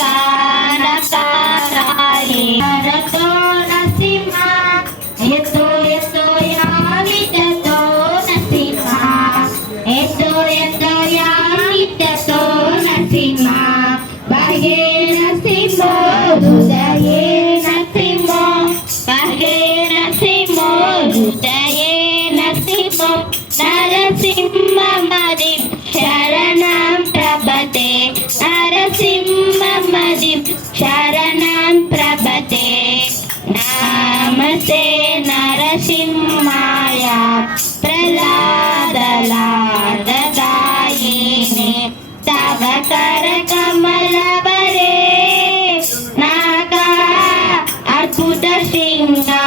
कानकाराये रतो नरसिंहा यतो यतो यामिततो नरसिंहा यतो यतो यामिततो नरसिंहा भागे नरसिंहो हृदये नरसिंहो भागे नरसिंहो हृदये नरसिंहो नरसिंहमदिं शरणं प्रपदे नरसिंहमदिं शरणं प्रपदे नमस्ते नरसिंहाय प्रह्लादलाददायिने तव करकमलबरे नागा अर्बुदसिंहा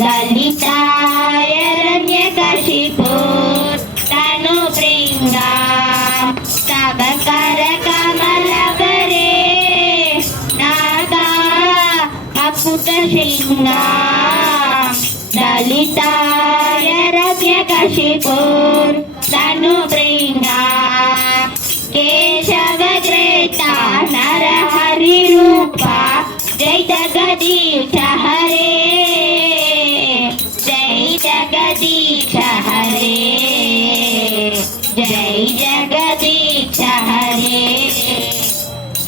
दलिताय रण्यकशिपु तनुभृङ्गा तव करकमलबरे नागा अर्बुदसिंहा दलिताय रण्यकशिपु तनुभृङ्गा केशवग्रेता नरहरिरूपा जय जगदीश हरे जय जगदीश हरे जय जगदीश हरे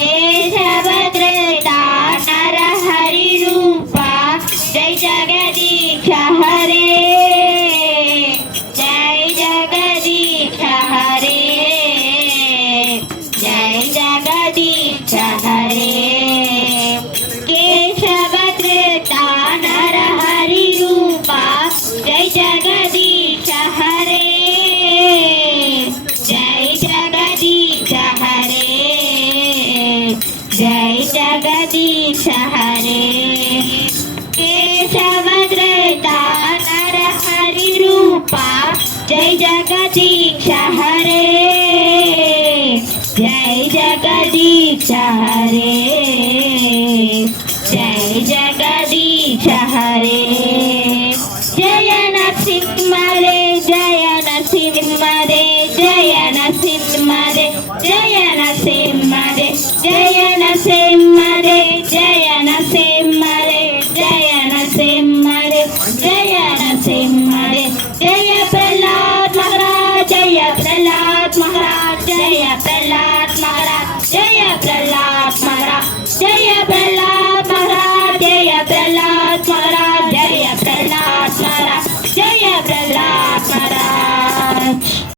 केशवग्रेता नरहरिरूपा जय जगदीश हरे जय जगदीश हरे जय जगदीश हरे केशवग्रेता नरहरिरूपा जय जगदीश हरे जय जगदीश हरे जय जगदीश हरे केशवग्रेता नरहरिरूपा जय जगदीश हरे जय जगदीश हरे जय जगदीश हरे जय नरसिंह रे जय नरसिंह रे जय नरसिंह रे जय नरसिंह रे जय नरसिंह रे जय नरसिंह रे जय नरसिंह रे जय नरसिंह रे जय प्रह्लाद महाराज जय प्रह्लाद महाराज जय प्रह्लाद महाराज जय प्रह्लाद महाराज जय प्रह्लाद